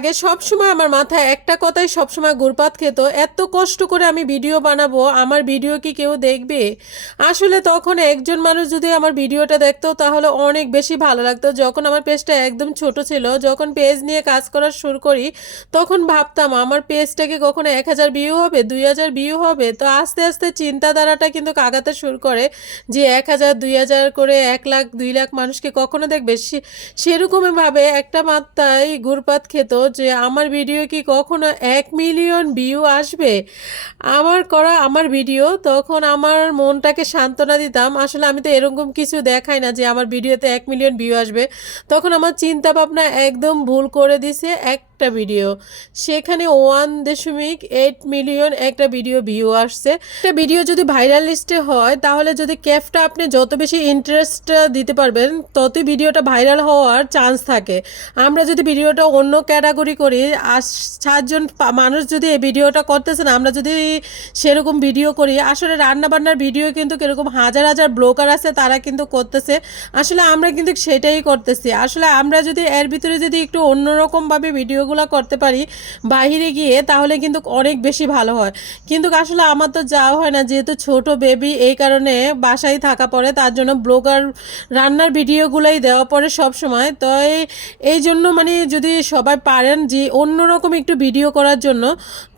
আগে সব সময় আমার মাথায় একটা কথাই সব সময় ঘুরপাত খেত, এত কষ্ট করে আমি ভিডিও বানাবো, আমার ভিডিও কি কেউ দেখবে? আসলে তখন একজন মানুষ যদি আমার ভিডিওটা দেখতো, তাহলে অনেক বেশি ভালো লাগতো। যখন আমার পেজটা একদম ছোট ছিল, যখন পেজ নিয়ে কাজ করা শুরু করি, তখন ভাবতাম আমার পেজটাকে কখনো এক হাজার ভিউ হবে, দুই হাজার ভিউ হবে। তো আস্তে আস্তে চিন্তাধারাটা কিন্তু কাগাতে শুরু করে যে এক হাজার, দুই হাজার করে এক লাখ, দুই লাখ মানুষকে কখনো দেখবে। সে- সেরকমই একটা মাত্রায় ঘুরপাত খেত যে আমার ভিডিও কি কখনো এক মিলিয়ন ভিউ আসবে? আমার করা আমার ভিডিও, তখন আমার মনটাকে সান্ত্বনা দিতাম। আসলে আমি তো এরকম কিছু দেখাই না যে আমার ভিডিওতে এক মিলিয়ন ভিউ আসবে। তখন আমার চিন্তা ভাবনা একদম ভুল করে দিছে। একটা ভিডিও সেখানে ওয়ান দশমিক এইট মিলিয়ন একটা ভিডিও ভিউ আসছে। একটা ভিডিও যদি ভাইরাল লিস্টে হয়, তাহলে যদি ক্যাফটা আপনি যত বেশি ইন্টারেস্ট দিতে পারবেন, ততই ভিডিওটা ভাইরাল হওয়ার চান্স থাকে। আমরা যদি ভিডিওটা অন্য ক্যাটাগরি করি আর সাতজন মানুষ যদি এই ভিডিওটা করতেছে না আমরা যদি সেরকম ভিডিও করি, আসলে রান্নাবান্নার ভিডিও কিন্তু কীরকম হাজার হাজার ব্লগার আছে, তারা কিন্তু করতেছে। আসলে আমরা কিন্তু সেটাই করতেছি। আসলে আমরা যদি এর ভিতরে যদি একটু অন্যরকমভাবে ভিডিওগুলো করতে পারি বাইরে গিয়ে তাহলে কিন্তু অনেক বেশি ভালো হয়। কিন্তু আসলে আমার তো যাওয়া হয় না, যেহেতু ছোট বেবি এই কারণে বাসায় থাকা পড়ে তার জন্য ব্লগার রান্নার ভিডিওগুলোই দেওয়া পড়ে সব সময়। তো এই জন্য মানে যদি সবাই পারেন যে অন্যরকম একটু ভিডিও করার জন্য,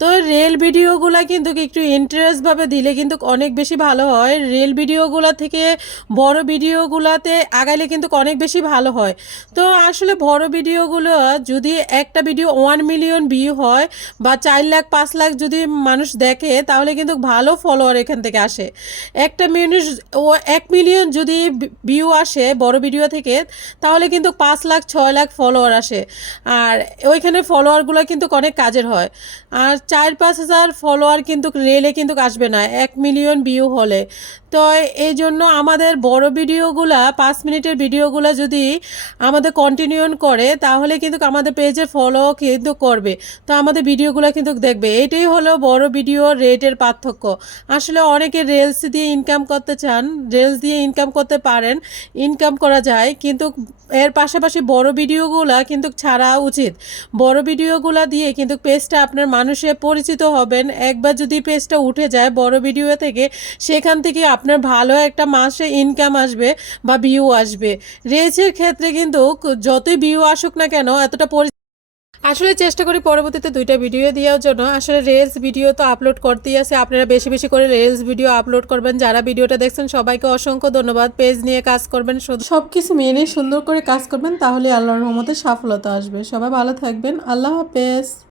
তো রেল ভিডিওগুলো কিন্তু একটু ইন্টারেস্টভাবে দিলে কিন্তু অনেক বেশি ভালো হয়। রেল ভিডিওগুলো থেকে বড় ভিডিওগুলোতে আগাইলে কিন্তু অনেক বেশি ভালো হয়। তো আসলে বড় ভিডিওগুলো যদি একটা ভিডিও ওয়ান মিলিয়ন ভিউ হয় বা চার লাখ, পাঁচ লাখ যদি মানুষ দেখে, তাহলে কিন্তু ভালো ফলোয়ার এখান থেকে আসে। একটা মিনিট ও এক মিলিয়ন যদি ভিউ আসে বড় ভিডিও থেকে, তাহলে কিন্তু পাঁচ লাখ, ছয় লাখ ফলোয়ার আসে। আর ওইখানে ফলোয়ারগুলো কিন্তু অনেক কাজের হয়। আর চার পাঁচ হাজার ফলোয়ার কিন্তু রেলে কিন্তু আসবে না, এক মিলিয়ন ভিউ হলে। তো এই জন্য আমাদের বড় ভিডিওগুলা, পাঁচ মিনিটের ভিডিওগুলো যদি আমাদের কন্টিনিউন করে, তাহলে কিন্তু আমাদের পেজে ফলো কিন্তু করবে। তো আমাদের ভিডিওগুলো কিন্তু দেখবে। এটাই হলো বড় ভিডিও রেটের পার্থক্য। আসলে অনেকে রেলস দিয়ে ইনকাম করতে চান রেলস দিয়ে ইনকাম করতে পারেন ইনকাম করা যায়, কিন্তু এর পাশাপাশি বড় ভিডিওগুলা কিন্তু ছাড়া উচিত। বড় ভিডিওগুলো দিয়ে কিন্তু পেজটা আপনার মানুষে পরিচিত হবেন। একবার যদি পেজটা উঠে যায় বড় ভিডিও থেকে, সেখান থেকে আপনার ভালো একটা মাসে ইনকাম আসবে বা ভিউ আসবে। রেজের ক্ষেত্রে কিন্তু যতই ভিউ আসুক না কেন, এতটা আসলে চেষ্টা করি পরবর্তীতে দুইটা ভিডিও দেওয়ার জন্য। আসলে রিলস ভিডিও তো আপলোড করতেই আছে। আপনারা বেশি বেশি করে রিলস ভিডিও আপলোড করবেন। যারা ভিডিওটা দেখছেন, সবাইকে অসংখ্য ধন্যবাদ। পেজ নিয়ে কাজ করবেন সব কিছু মেনে সুন্দর করে কাজ করবেন তাহলে আল্লাহর রহমতে সফলতা আসবে। সবাই ভালো থাকবেন। আল্লাহ হাফেজ।